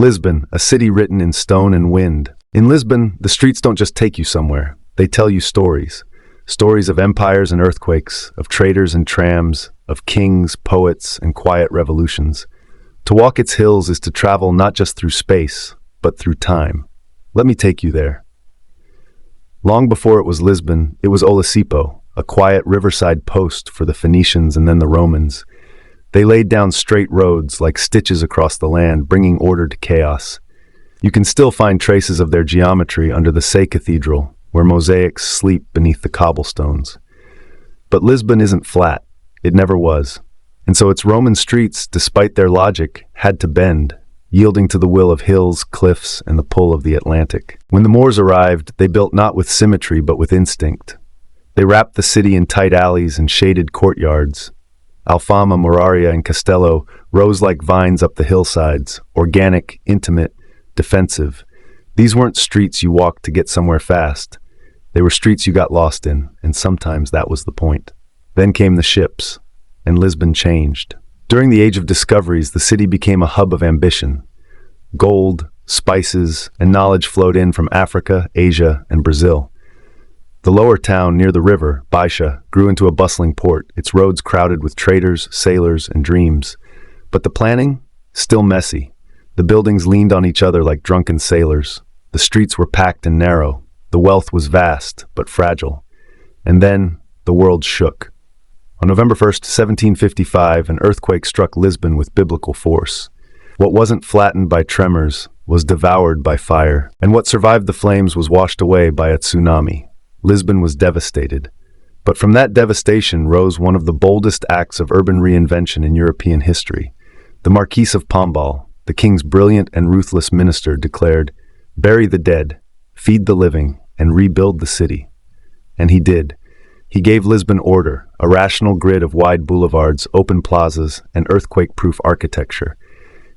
Lisbon, a city written in stone and wind. In Lisbon, the streets don't just take you somewhere. They tell you stories. Stories of empires and earthquakes, of traders and trams, of kings, poets, and quiet revolutions. To walk its hills is to travel not just through space, but through time. Let me take you there. Long before it was Lisbon, it was Olisipo, a quiet riverside post for the Phoenicians and then the Romans. They laid down straight roads like stitches across the land, bringing order to chaos. You can still find traces of their geometry under the Sé Cathedral, where mosaics sleep beneath the cobblestones. But Lisbon isn't flat. It never was. And so its Roman streets, despite their logic, had to bend, yielding to the will of hills, cliffs, and the pull of the Atlantic. When the Moors arrived, they built not with symmetry but with instinct. They wrapped the city in tight alleys and shaded courtyards. Alfama, Muraria, and Castello rose like vines up the hillsides, organic, intimate, defensive. These weren't streets you walked to get somewhere fast. They were streets you got lost in, and sometimes that was the point. Then came the ships, and Lisbon changed. During the Age of Discoveries, the city became a hub of ambition. Gold, spices, and knowledge flowed in from Africa, Asia, and Brazil. The lower town near the river, Baixa, grew into a bustling port, its roads crowded with traders, sailors, and dreams. But the planning? Still messy. The buildings leaned on each other like drunken sailors. The streets were packed and narrow. The wealth was vast, but fragile. And then, the world shook. On November 1st, 1755, an earthquake struck Lisbon with biblical force. What wasn't flattened by tremors was devoured by fire, and what survived the flames was washed away by a tsunami. Lisbon was devastated. But from that devastation rose one of the boldest acts of urban reinvention in European history. The Marquis of Pombal, the king's brilliant and ruthless minister, declared, "Bury the dead, feed the living, and rebuild the city." And he did. He gave Lisbon order, a rational grid of wide boulevards, open plazas, and earthquake-proof architecture.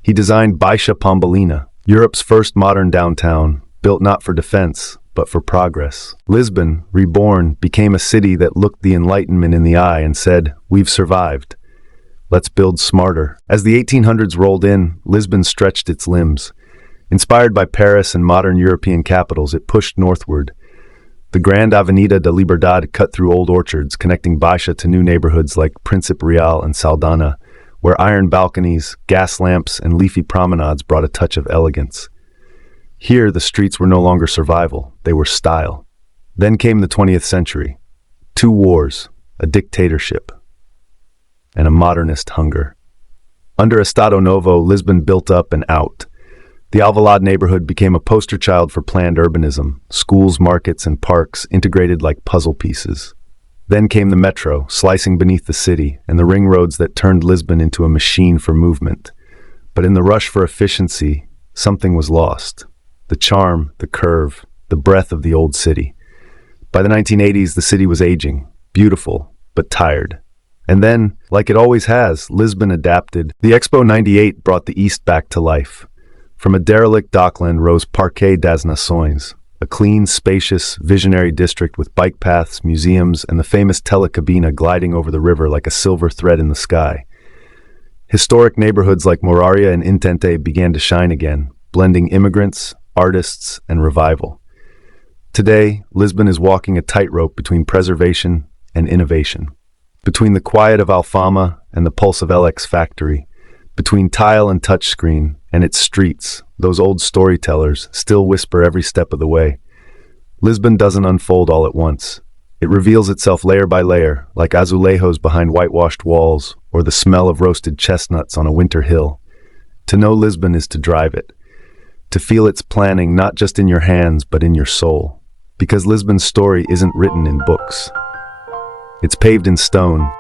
He designed Baixa Pombalina, Europe's first modern downtown, built not for defense, but for progress. Lisbon, reborn, became a city that looked the Enlightenment in the eye and said, "We've survived. Let's build smarter." As the 1800s rolled in, Lisbon stretched its limbs. Inspired by Paris and modern European capitals, it pushed northward. The Grand Avenida de Liberdade cut through old orchards, connecting Baixa to new neighborhoods like Príncipe Real and Saldanha, where iron balconies, gas lamps, and leafy promenades brought a touch of elegance. Here, the streets were no longer survival, they were style. Then came the 20th century. 2 wars, a dictatorship, and a modernist hunger. Under Estado Novo, Lisbon built up and out. The Alvalade neighborhood became a poster child for planned urbanism, schools, markets, and parks integrated like puzzle pieces. Then came the metro, slicing beneath the city, and the ring roads that turned Lisbon into a machine for movement. But in the rush for efficiency, something was lost. The charm, the curve, the breath of the old city. By the 1980s, the city was aging, beautiful, but tired. And then, like it always has, Lisbon adapted. The Expo 98 brought the East back to life. From a derelict dockland rose Parque das Nações, a clean, spacious, visionary district with bike paths, museums, and the famous Telecabina gliding over the river like a silver thread in the sky. Historic neighborhoods like Moraria and Intente began to shine again, blending immigrants, artists, and revival. Today, Lisbon is walking a tightrope between preservation and innovation. Between the quiet of Alfama and the pulse of LX Factory, between tile and touchscreen and its streets, those old storytellers still whisper every step of the way. Lisbon doesn't unfold all at once. It reveals itself layer by layer, like azulejos behind whitewashed walls, or the smell of roasted chestnuts on a winter hill. To know Lisbon is to drive it, to feel its planning not just in your hands but in your soul. Because Lisbon's story isn't written in books. It's paved in stone,